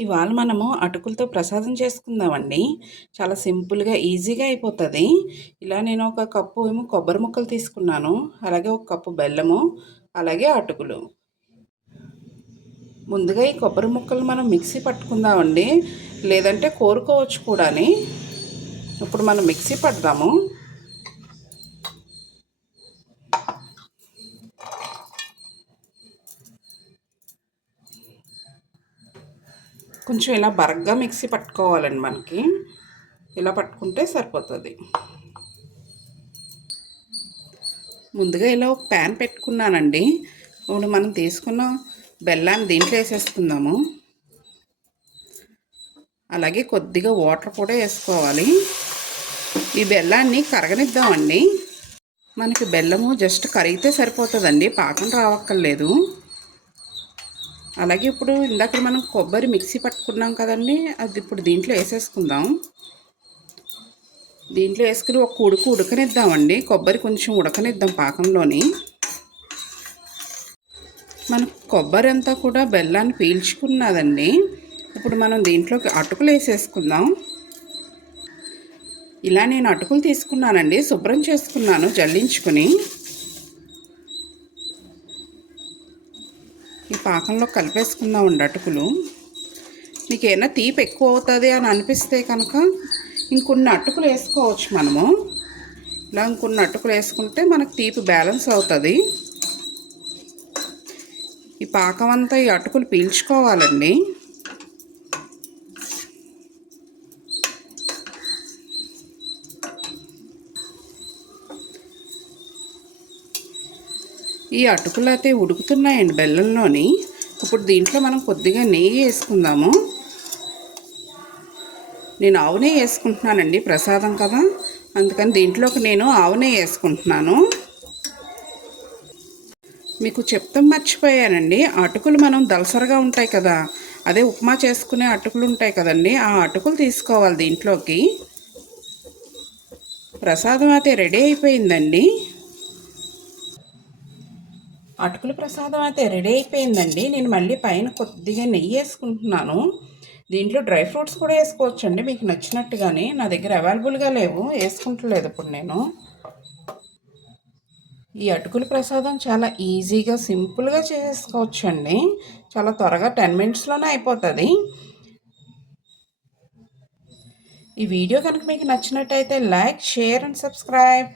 ఇవాళ మనము అటుకులతో ప్రసాదం చేసుకుందామండి. చాలా సింపుల్గా ఈజీగా అయిపోతుంది. ఇలా నేను ఒక కప్పు ఏమో కొబ్బరి ముక్కలు తీసుకున్నాను. అలాగే ఒక కప్పు బెల్లము అలాగే అటుకులు. ముందుగా ఈ కొబ్బరి ముక్కలు మనం మిక్సీ పట్టుకుందామండి. లేదంటే కోరుకోవచ్చు కూడా ఇప్పుడు మనం మిక్సీ పడదాము. కొంచెం ఇలా బరగ్గా మిక్సీ పట్టుకోవాలండి మనకి. ఇలా పట్టుకుంటే సరిపోతుంది. ముందుగా ఇలా ఒక ప్యాన్ పెట్టుకున్నానండి. ఇప్పుడు మనం తీసుకున్న బెల్లాన్ని దీంట్లో వేసేసుకుందాము. అలాగే కొద్దిగా వాటర్ కూడా వేసుకోవాలి. ఈ బెల్లాన్ని కరగనిద్దామండి. మనకి బెల్లము జస్ట్ కరిగితే సరిపోతుందండి. పాకం రావక్కర్లేదు. అలాగే ఇప్పుడు ఇందాక మనం కొబ్బరి మిక్సీ పట్టుకున్నాం కదండి అది ఇప్పుడు దీంట్లో వేసేసుకుందాం. దీంట్లో వేసుకుని ఒక ఉడుకు ఉడకనిద్దామండి. కొబ్బరి కొంచెం ఉడకనిద్దాం పాకంలోని. మన కొబ్బరి అంతా కూడా బెల్లాన్ని పీల్చుకున్నదండి. ఇప్పుడు మనం దీంట్లోకి అటుకులు వేసేసుకుందాం. ఇలా నేను అటుకులు తీసుకున్నానండి. శుభ్రం చేసుకున్నాను జల్లించుకుని. ఈ పాకంలో కలిపేసుకుందాం అటుకులు. మీకు ఏమైనా తీపి ఎక్కువ అవుతుంది అని అనిపిస్తే కనుక ఇంకొన్ని అటుకులు వేసుకోవచ్చు మనము. ఇలా ఇంకొన్ని అటుకులు వేసుకుంటే మనకు తీపి బ్యాలెన్స్ అవుతుంది. ఈ పాకం అంతా ఈ అటుకులు పీల్చుకోవాలండి. ఈ అటుకులు అయితే ఉడుకుతున్నాయండి బెల్లంలోని. ఇప్పుడు దీంట్లో మనం కొద్దిగా నెయ్యి వేసుకుందాము. నేను ఆవు నెయ్యి వేసుకుంటున్నానండి ప్రసాదం కదా. అందుకని దీంట్లోకి నేను ఆవు నెయ్యి వేసుకుంటున్నాను. మీకు చెప్తాం మర్చిపోయానండి అటుకులు మనం దలసరగా ఉంటాయి కదా. అదే ఉప్మా చేసుకునే అటుకులు ఉంటాయి కదండి ఆ అటుకులు తీసుకోవాలి దీంట్లోకి. ప్రసాదం అయితే రెడీ అయిపోయిందండి. అటుకుల ప్రసాదం అయితే రెడీ అయిపోయిందండి. నేను మళ్ళీ పైన కొద్దిగా నెయ్యి వేసుకుంటున్నాను. దీంట్లో డ్రై ఫ్రూట్స్ కూడా వేసుకోవచ్చండి. మీకు నచ్చినట్టుగానే. నా దగ్గర అవైలబుల్గా లేవు. వేసుకుంటలేదు ఇప్పుడు నేను. ఈ అటుకుల ప్రసాదం చాలా ఈజీగా సింపుల్గా చేసుకోవచ్చండి. చాలా త్వరగా టెన్ మినిట్స్లోనే అయిపోతుంది. ఈ వీడియో కనుక మీకు నచ్చినట్టయితే లైక్ షేర్ అండ్ సబ్స్క్రైబ్.